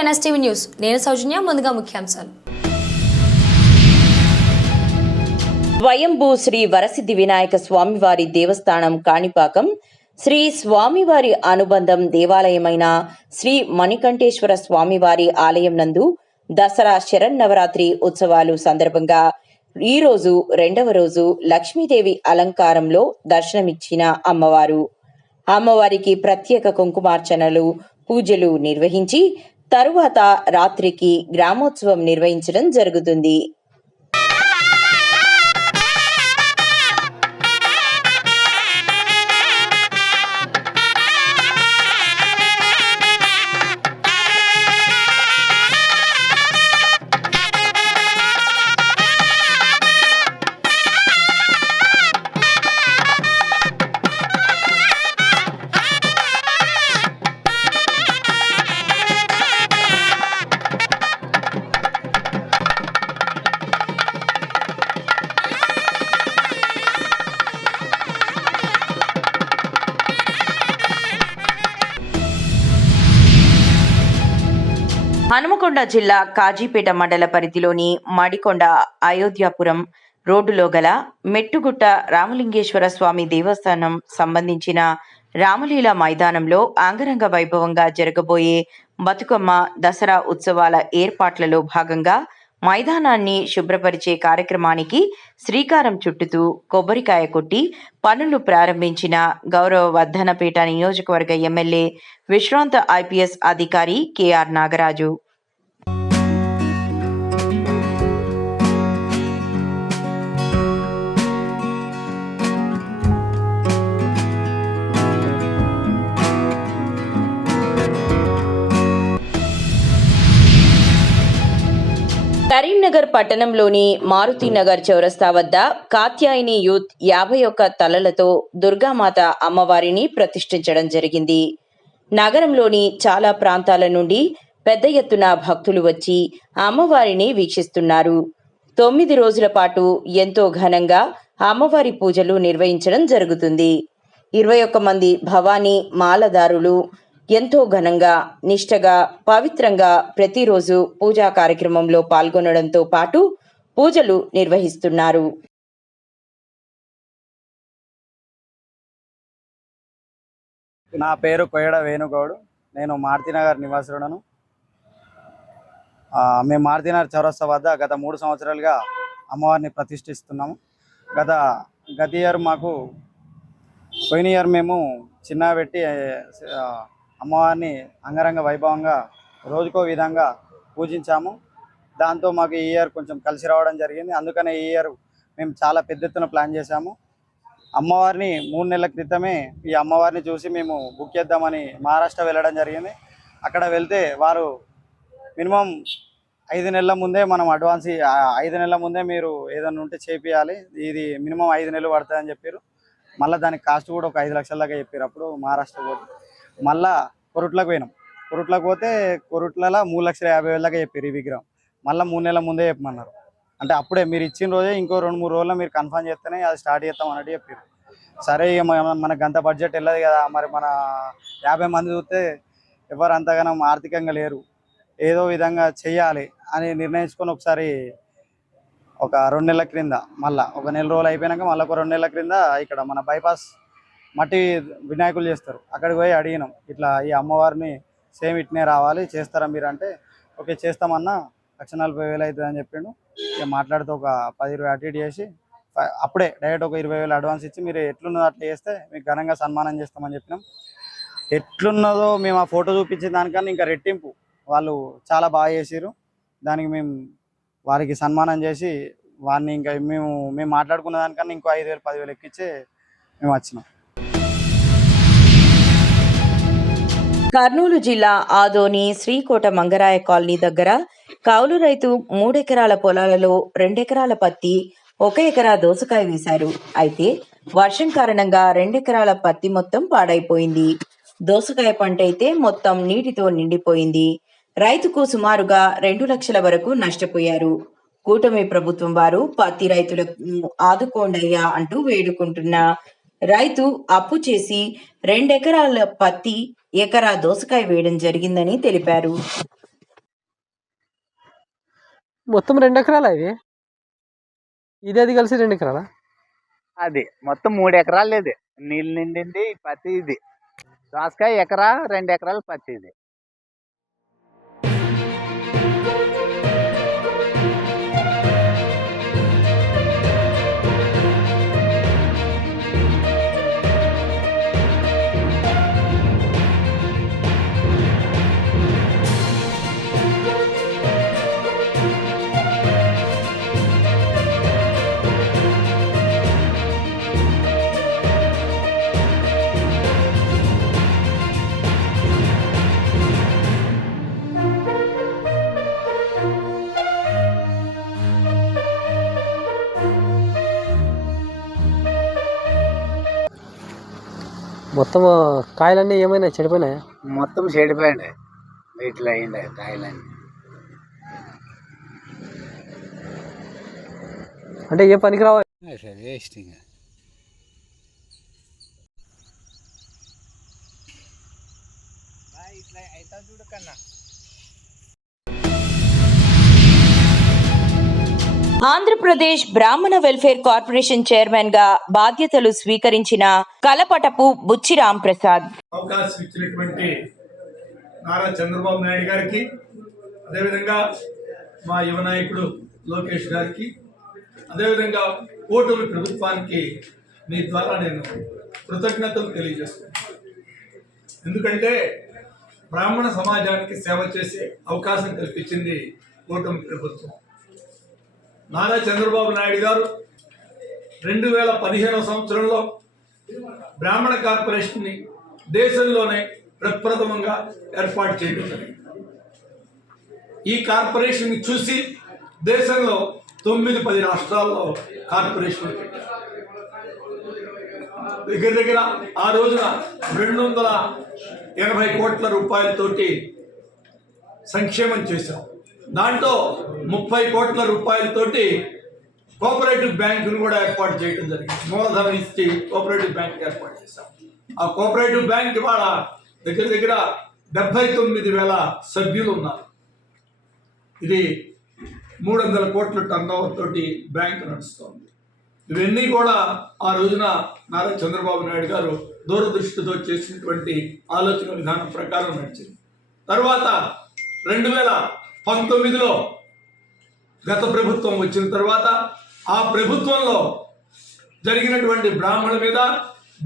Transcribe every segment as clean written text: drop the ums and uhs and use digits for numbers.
NSTV news. నేను సౌజన్య. ముందుగా ముఖ్యాంశాలు. స్వయంభూ శ్రీ వరసిద్ధి వినాయక స్వామివారి దేవస్థానం కాణిపాకం శ్రీ స్వామివారి అనుబంధం దేవాలయమైన శ్రీ మణికంఠేశ్వర స్వామివారి ఆలయం నందు దసరా శరన్నవరాత్రి ఉత్సవాలు సందర్భంగా ఈరోజు రెండవ రోజు లక్ష్మీదేవి అలంకారంలో దర్శనమిచ్చిన అమ్మవారికి ప్రత్యేక కుంకుమార్చనలు పూజలు నిర్వహించి తరువాత రాత్రికి గ్రామోత్సవం నిర్వహించడం జరుగుతుంది. హనుమకొండ జిల్లా కాజీపేట మండల పరిధిలోని మడికొండ అయోధ్యాపురం రోడ్డులో గల మెట్టుగుట్ట రామలింగేశ్వర స్వామి దేవస్థానం సంబంధించిన రామలీల మైదానంలో అంగరంగ వైభవంగా జరగబోయే బతుకమ్మ దసరా ఉత్సవాల ఏర్పాట్లలో భాగంగా మైదానాన్ని శుభ్రపరిచే కార్యక్రమానికి శ్రీకారం చుట్టుతూ కొబ్బరికాయ కొట్టి పనులు ప్రారంభించిన గౌరవ వర్ధనపేట నియోజకవర్గ ఎమ్మెల్యే విశ్రాంత ఐపీఎస్ అధికారి కెఆర్ నాగరాజు. కరీంనగర్ పట్టణంలోని మారుతినగర్ చౌరస్తా వద్ద కాత్యాయని యూత్ 51 తలలతో దుర్గామాత అమ్మవారిని ప్రతిష్ఠించడం జరిగింది. నగరంలోని చాలా ప్రాంతాల నుండి పెద్ద ఎత్తున భక్తులు వచ్చి అమ్మవారిని వీక్షిస్తున్నారు. 9 రోజుల పాటు ఎంతో ఘనంగా అమ్మవారి పూజలు నిర్వహించడం జరుగుతుంది. 21 మంది భవానీ మాలదారులు ఎంతో ఘనంగా నిష్టగా పవిత్రంగా ప్రతిరోజు పూజా కార్యక్రమంలో పాల్గొనడంతో పాటు పూజలు నిర్వహిస్తున్నారు. నా పేరు కొయ్యడ వేణుగౌడ్. నేను మారుతినగర్ నివాసులను. మేము మారుతినగర్ చౌరస్తా వద్ద గత 3 సంవత్సరాలుగా అమ్మవారిని ప్రతిష్ఠిస్తున్నాము. గత ఇయర్ మాకు పోయిన ఇయర్ మేము చిన్న పెట్టి అమ్మవారిని అంగరంగ వైభవంగా రోజుకో విధంగా పూజించాము. దాంతో మాకు ఈ ఇయర్ కొంచెం కలిసి రావడం జరిగింది. అందుకనే ఈ ఇయర్ మేము చాలా పెద్ద ఎత్తున ప్లాన్ చేశాము. అమ్మవారిని 3 నెలల క్రితమే ఈ అమ్మవారిని చూసి మేము బుక్ చేద్దామని మహారాష్ట్ర వెళ్ళడం జరిగింది. అక్కడ వెళ్తే వారు మినిమం 5 నెలల ముందే మనం అడ్వాన్స్ 5 నెలల ముందే మీరు ఏదైనా ఉంటే చేపియాలి, ఇది మినిమం 5 నెలలు పడుతుందని చెప్పారు. మళ్ళీ దానికి కాస్ట్ కూడా ఒక 5 లక్షల దాకా చెప్పారు. అప్పుడు మహారాష్ట్ర పోతే మళ్ళా కొరుట్లకు పోయినాం. కొరుట్లకు పోతే కొరుట్లలో 3,50,000 దాకా చెప్పారు ఈ విగ్రహం. మళ్ళీ 3 నెలల ముందే చెప్పమన్నారు. అంటే అప్పుడే మీరు ఇచ్చిన రోజే ఇంకో 2-3 రోజుల్లో మీరు కన్ఫర్మ్ చేస్తేనే అది స్టార్ట్ చేస్తాం అన్నట్టు చెప్పారు. సరే ఇక మనకు అంత బడ్జెట్ వెళ్ళదు కదా, మరి మన 50 మంది చూస్తే ఎవరు అంతగానం ఆర్థికంగా లేరు, ఏదో విధంగా చెయ్యాలి అని నిర్ణయించుకొని ఒకసారి ఒక 2 నెలల క్రింద మళ్ళీ ఒక నెల రోజులు అయిపోయినాక మళ్ళీ ఒక 2 నెలల క్రింద ఇక్కడ మన బైపాస్ మట్టి వినాయకులు చేస్తారు, అక్కడికి పోయి అడిగినాం, ఇట్లా ఈ అమ్మవారిని సేమ్ ఇట్నే రావాలి చేస్తారా మీరు అంటే, ఓకే చేస్తామన్నా 1,40,000 అవుతుంది అని చెప్పిండు. ఇక మాట్లాడితే ఒక 10-20 అటు ఇటు చేసి అప్పుడే డైరెక్ట్ ఒక 20,000 అడ్వాన్స్ ఇచ్చి మీరు ఎట్లున్నదో అట్లా చేస్తే మీకు ఘనంగా సన్మానం చేస్తామని చెప్పినాం. ఎట్లున్నదో మేము ఆ ఫోటో చూపించిన దానికన్నా ఇంకా రెట్టింపు వాళ్ళు చాలా బాగా చేసారు. దానికి మేము వారికి సన్మానం చేసి వారిని ఇంకా మేము మాట్లాడుకున్న దానికన్నా ఇంకో 5,000-10,000 ఎక్కించి మేము వచ్చినాం. కర్నూలు జిల్లా ఆదోని శ్రీకోట మంగరాయ కాలనీ దగ్గర కౌలు రైతు 3 ఎకరాల పొలాలలో 2 ఎకరాల పత్తి, 1 ఎకరా దోసకాయ వేశారు. అయితే వర్షం కారణంగా 2 ఎకరాల పత్తి మొత్తం పాడైపోయింది. దోసకాయ పంట అయితే మొత్తం నీటితో నిండిపోయింది. రైతుకు సుమారుగా 2 లక్షల వరకు నష్టపోయారు. కూటమి ప్రభుత్వం వారు పత్తి రైతులను ఆదుకోండయ్యా అంటూ వేడుకుంటున్న రైతు అప్పు చేసి 2 ఎకరాల పత్తి, ఎకరా దోసకాయ వేయడం జరిగిందని తెలిపారు. మొత్తం 2 ఎకరాలా ఇది? ఇది అది కలిసి 2 ఎకరాలా? అది మొత్తం 3 ఎకరాలు ఇది. నీళ్ళు నిండింది పత్తి ఇది. దోసకాయ ఎకరా 2 ఎకరాలు పత్తి ఇది. మొత్తం కాయలన్నీ ఏమైనా చెడిపోయినాయా? మొత్తం చెడిపోయింది. వీటిలో అయింది కాయలన్నీ. అంటే ఏ పనికి రావు. వేస్ట్ ఇంకా. ఇట్లా అయితే చూడు కన్నా. ఆంధ్రప్రదేశ్ బ్రాహ్మణ వెల్ఫేర్ కార్పొరేషన్ చైర్మన్ గా బాధ్యతలు స్వీకరించిన కలపటపు బుచ్చి రాంప్రసాద్ అవకాశం ఇచ్చినటువంటి నారా చంద్రబాబు నాయుడు గారికి, అదేవిధంగా మా యువ నాయకుడు లోకేష్ గారికి, అదేవిధంగా కూటమి ప్రభుత్వానికి మీ ద్వారా నేను కృతజ్ఞతలు తెలియజేస్తున్నాను. ఎందుకంటే బ్రాహ్మణ సమాజానికి సేవ చేసే అవకాశం కల్పించింది కూటమి ప్రభుత్వం. నారా చంద్రబాబు నాయుడు గారు 2015 సంవత్సరంలో బ్రాహ్మణ కార్పొరేషన్ని దేశంలోనే ప్రప్రథమంగా ఏర్పాటు చేయడం జరిగింది. ఈ కార్పొరేషన్ చూసి దేశంలో 9-10 రాష్ట్రాల్లో కార్పొరేషన్ పెట్టారు. దగ్గర ఆ రోజున 280 కోట్ల రూపాయలతోటి సంక్షేమం చేశాం. దాంట్లో 30 కోట్ల రూపాయలతోటి కోఆపరేటివ్ బ్యాంకును కూడా ఏర్పాటు చేయడం జరిగింది. మూలధనం ఇచ్చి కోఆపరేటివ్ బ్యాంక్ ఏర్పాటు చేశాం. ఆ కోఆపరేటివ్ బ్యాంక్ ఇవాళ దగ్గర 79,000 సభ్యులు ఉన్నారు. ఇది 300 కోట్ల టర్నోవర్ తోటి బ్యాంక్ నడుస్తుంది. ఇవన్నీ కూడా ఆ రోజున నారా చంద్రబాబు నాయుడు గారు దూరదృష్టితో చేసినటువంటి ఆలోచన విధానం ప్రకారం నడిచింది. తర్వాత 2019లో గత ప్రభుత్వం వచ్చిన తర్వాత ఆ ప్రభుత్వంలో జరిగినటువంటి బ్రాహ్మణుల మీద,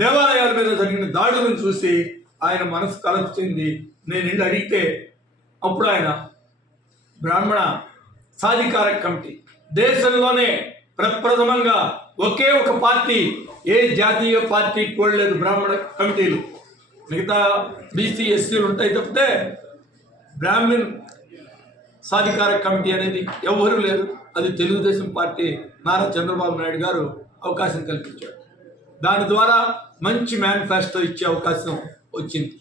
దేవాలయాల మీద జరిగిన దాడులను చూసి ఆయన మనసు కలత చెంది నేను ఇంటి అడిగితే అప్పుడు ఆయన బ్రాహ్మణ సాధికార కమిటీ దేశంలోనే ప్రప్రథమంగా ఒకే ఒక పార్టీ, ఏ జాతీయ పార్టీ కూడా లేదు బ్రాహ్మణ కమిటీలు. మిగతా బీసీ ఎస్సీలు ఉంటాయి తప్పితే బ్రాహ్మణ్ సాధికార కమిటీ అనేది ఎవరు లేదు. అది తెలుగుదేశం పార్టీ నారా చంద్రబాబు నాయుడు గారు అవకాశం కల్పించారు. దాని ద్వారా మంచి మేనిఫెస్టో ఇచ్చే అవకాశం వచ్చింది.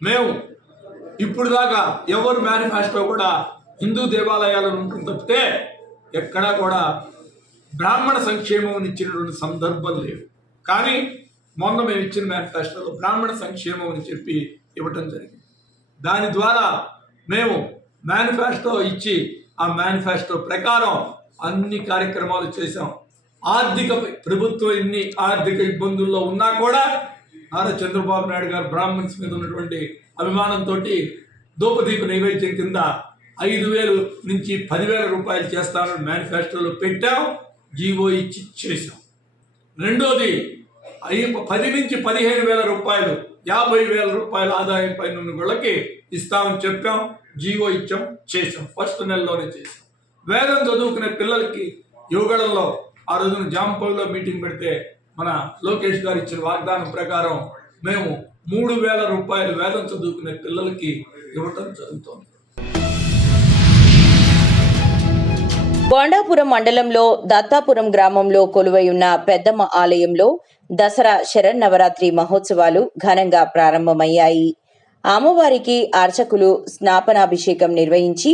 మేము ఇప్పుడు దాకా ఎవరు మేనిఫెస్టో కూడా హిందూ దేవాలయాలను ఉంటుంది తప్పితే ఎక్కడా కూడా బ్రాహ్మణ సంక్షేమం ఇచ్చినటువంటి సందర్భం లేదు. కానీ మొన్న మేము ఇచ్చిన మేనిఫెస్టోలో బ్రాహ్మణ సంక్షేమం అని చెప్పి ఇవ్వటం జరిగింది. దాని ద్వారా మేము మేనిఫెస్టో ఇచ్చి ఆ మేనిఫెస్టో ప్రకారం అన్ని కార్యక్రమాలు చేశాం. ప్రభుత్వం ఎన్ని ఆర్థిక ఇబ్బందుల్లో ఉన్నా కూడా నారా చంద్రబాబు నాయుడు గారు బ్రాహ్మణ్స్ మీద ఉన్నటువంటి అభిమానంతో ధూపదీప నైవేద్యం కింద 5,000 నుంచి 10,000 రూపాయలు చేస్తామని మేనిఫెస్టోలో పెట్టాం. జీవో ఇచ్చి చేశాం. రెండోది 10 నుంచి 15,000 రూపాయలు, 50,000 రూపాయల ఆదాయం పైన ఉన్న వాళ్ళకి ఇస్తామని చెప్పాం. జీవో ఇచ్చాం, చేసాం. ఫస్ట్ నెలలోనే చేసాం. వేదం చదువుకునే పిల్లలకి యువగళంలో ఆ రోజున జాంపల్లో మీటింగ్ పెడితే మన లోకేష్ గారు ఇచ్చిన వాగ్దానం ప్రకారం మేము 3,000 రూపాయలు వేదం చదువుకునే పిల్లలకి ఇవ్వటం జరుగుతోంది. కొండాపురం మండలంలో దత్తాపురం గ్రామంలో కొలువై ఉన్న పెద్దమ్మ ఆలయంలో దసరా శరన్నవరాత్రి మహోత్సవాలు ఘనంగా ప్రారంభమయ్యాయి. అమ్మవారికి అర్చకులు స్నాపనాభిషేకం నిర్వహించి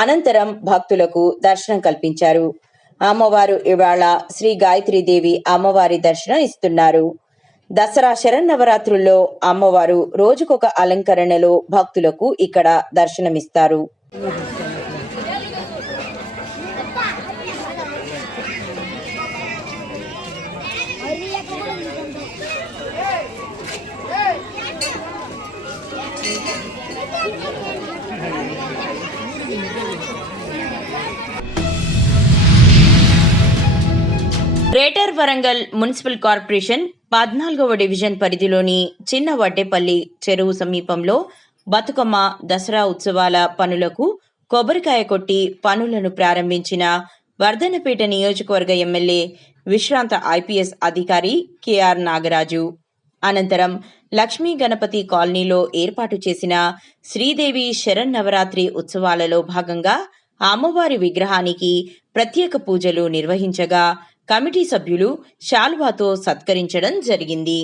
అనంతరం భక్తులకు దర్శనం కల్పించారు. అమ్మవారు ఇవాళ శ్రీ గాయత్రీదేవి అమ్మవారి దర్శనం ఇస్తున్నారు. దసరా శరన్నవరాత్రుల్లో అమ్మవారు రోజుకొక అలంకరణలో భక్తులకు ఇక్కడ దర్శనమిస్తారు. గ్రేటర్ వరంగల్ మున్సిపల్ కార్పొరేషన్ 14వ డివిజన్ పరిధిలోని చిన్న వడ్డేపల్లి చెరువు సమీపంలో బతుకమ్మ దసరా ఉత్సవాల పనులకు కొబ్బరికాయ కొట్టి పనులను ప్రారంభించిన వర్ధన్నపేట నియోజకవర్గ ఎమ్మెల్యే విశ్రాంత ఐపీఎస్ అధికారి కెఆర్ నాగరాజు. అనంతరం లక్ష్మీ గణపతి కాలనీలో ఏర్పాటు చేసిన శ్రీదేవి శరన్నవరాత్రి ఉత్సవాలలో భాగంగా అమ్మవారి విగ్రహానికి ప్రత్యేక పూజలు నిర్వహించగా కమిటీ సభ్యులు శాల్వాతో సత్కరించడం జరిగింది.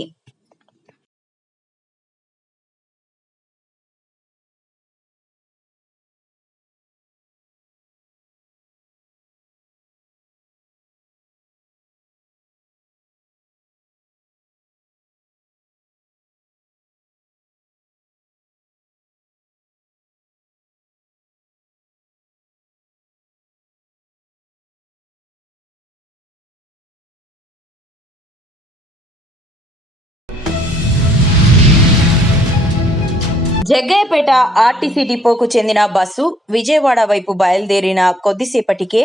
జగ్గయ్యపేట ఆర్టీసీ డిపోకు చెందిన బస్సు విజయవాడ వైపు బయలుదేరిన కొద్దిసేపటికే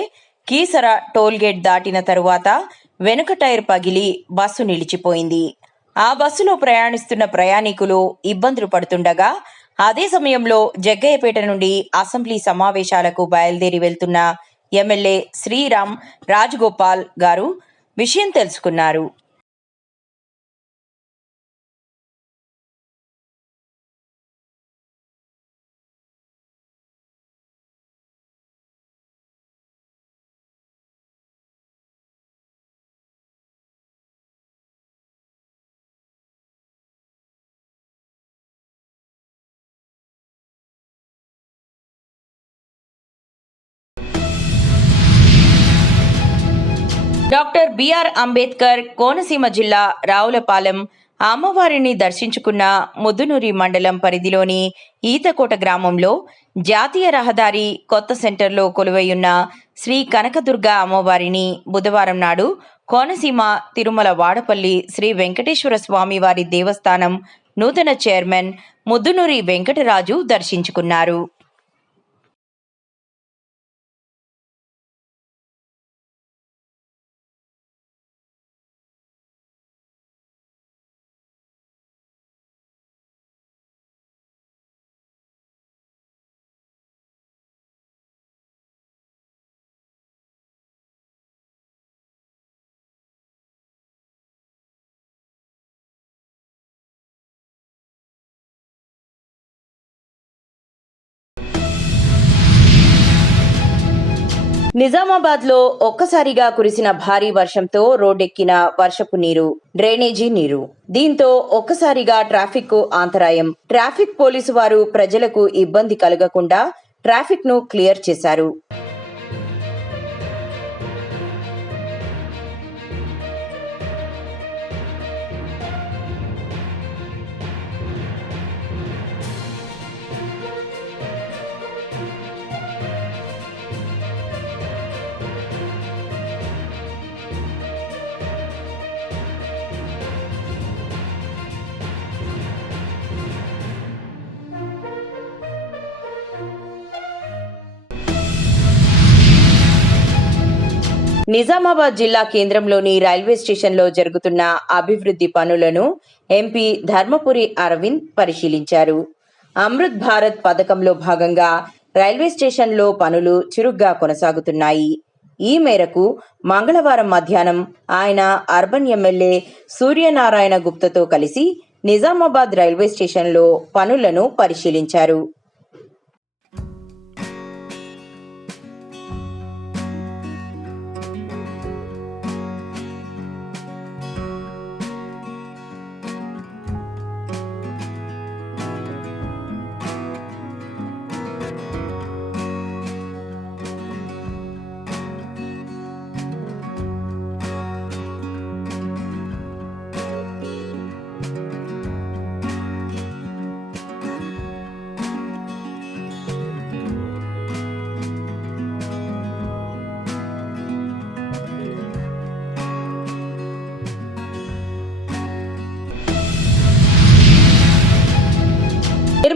కీసర టోల్గేట్ దాటిన తరువాత వెనుక టైర్ పగిలి బస్సు నిలిచిపోయింది. ఆ బస్సులో ప్రయాణిస్తున్న ప్రయాణికులు ఇబ్బందులు పడుతుండగా అదే సమయంలో జగ్గయ్యపేట నుండి అసెంబ్లీ సమావేశాలకు బయలుదేరి వెళ్తున్న ఎమ్మెల్యే శ్రీరామ్ రాజగోపాల్ గారు విషయం తెలుసుకున్నారు. డాక్టర్ బిఆర్ అంబేద్కర్ కోనసీమ జిల్లా రావులపాలెం అమ్మవారిని దర్శించుకున్న ముద్దునూరి మండలం పరిధిలోని ఈతకోట గ్రామంలో జాతీయ రహదారి కొత్త సెంటర్లో కొలువైయున్న శ్రీ కనకదుర్గ అమ్మవారిని బుధవారం నాడు కోనసీమ తిరుమల వాడపల్లి శ్రీ వెంకటేశ్వర స్వామి వారి దేవస్థానం నూతన చైర్మన్ ముద్దునూరి వెంకటరాజు దర్శించుకున్నారు. నిజామాబాద్లో ఒక్కసారిగా కురిసిన భారీ వర్షంతో రోడ్డెక్కిన వర్షపు నీరు, డ్రైనేజీ నీరు. దీంతో ఒక్కసారిగా ట్రాఫిక్ కు అంతరాయం. ట్రాఫిక్ పోలీసు వారు ప్రజలకు ఇబ్బంది కలగకుండా ట్రాఫిక్ ను క్లియర్ చేశారు. నిజామాబాద్ జిల్లా కేంద్రంలోని రైల్వే స్టేషన్లో జరుగుతున్న అభివృద్ధి పనులను ఎంపీ ధర్మపురి అరవింద్ పరిశీలించారు. అమృత్ భారత్ పథకంలో భాగంగా రైల్వే స్టేషన్లో పనులు చురుగ్గా కొనసాగుతున్నాయి. ఈ మేరకు మంగళవారం మధ్యాహ్నం ఆయన అర్బన్ ఎమ్మెల్యే సూర్యనారాయణ గుప్తతో కలిసి నిజామాబాద్ రైల్వే స్టేషన్లో పనులను పరిశీలించారు.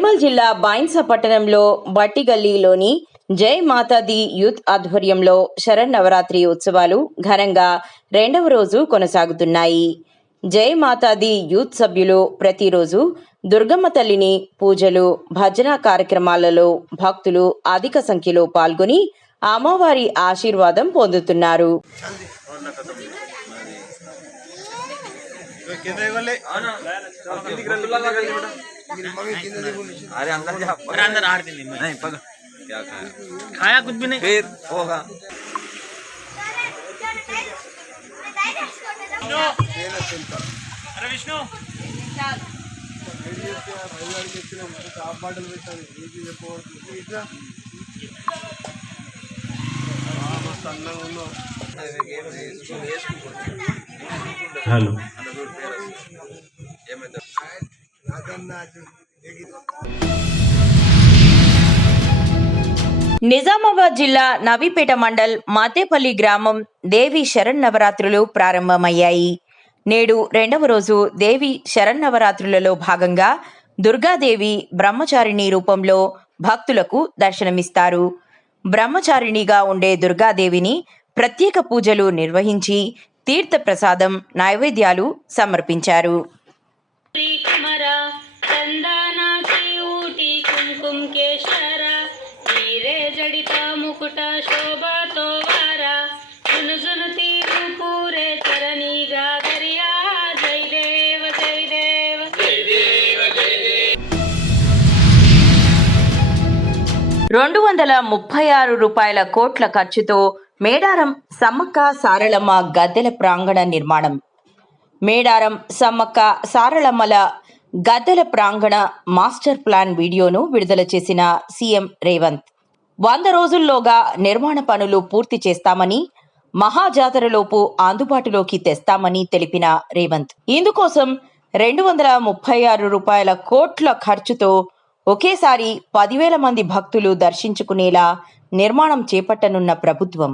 నిర్మల్ జిల్లా బైన్సా పట్టణంలో బట్టిగల్లీలోని జై మాతాది యూత్ ఆధ్వర్యంలో శరన్నవరాత్రి ఉత్సవాలు ఘనంగా 2వ రోజు కొనసాగుతున్నాయి. జై మాతాది యూత్ సభ్యులు ప్రతిరోజు దుర్గమ్మ తల్లిని పూజలు, భజన కార్యక్రమాలలో భక్తులు అధిక సంఖ్యలో పాల్గొని అమ్మవారి ఆశీర్వాదం పొందుతున్నారు. खाया कुछ भी नहीं फिर होगा। अरे विष्णु हेलो నిజామాబాద్ జిల్లా నవీపేట మండల్ మాతేపల్లి గ్రామం దేవి శరన్నవరాత్రులు ప్రారంభమయ్యాయి. నేడు 2వ రోజు దేవి శరన్నవరాత్రులలో భాగంగా దుర్గాదేవి బ్రహ్మచారిణి రూపంలో భక్తులకు దర్శనమిస్తారు. బ్రహ్మచారిణిగా ఉండే దుర్గాదేవిని ప్రత్యేక పూజలు నిర్వహించి తీర్థ ప్రసాదం, నైవేద్యాలు సమర్పించారు. ₹236 కోట్ల ఖర్చుతో మేడారం సమ్మక్క సారళమ్మ గద్దెల ప్రాంగణ నిర్మాణం. మేడారం సమ్మక్క సారళమ్మల గద్దెల ప్రాంగణ మాస్టర్ ప్లాన్ వీడియోను విడుదల చేసిన సీఎం రేవంత్ 100 రోజుల్లోగా నిర్మాణ పనులు పూర్తి చేస్తామని, మహాజాతరలోపు అందుబాటులోకి తెస్తామని తెలిపిన రేవంత్ ఇందుకోసం ₹236 కోట్ల ఖర్చుతో ఒకేసారి 10,000 మంది భక్తులు దర్శించుకునేలా నిర్మాణం చేపట్టనున్న ప్రభుత్వం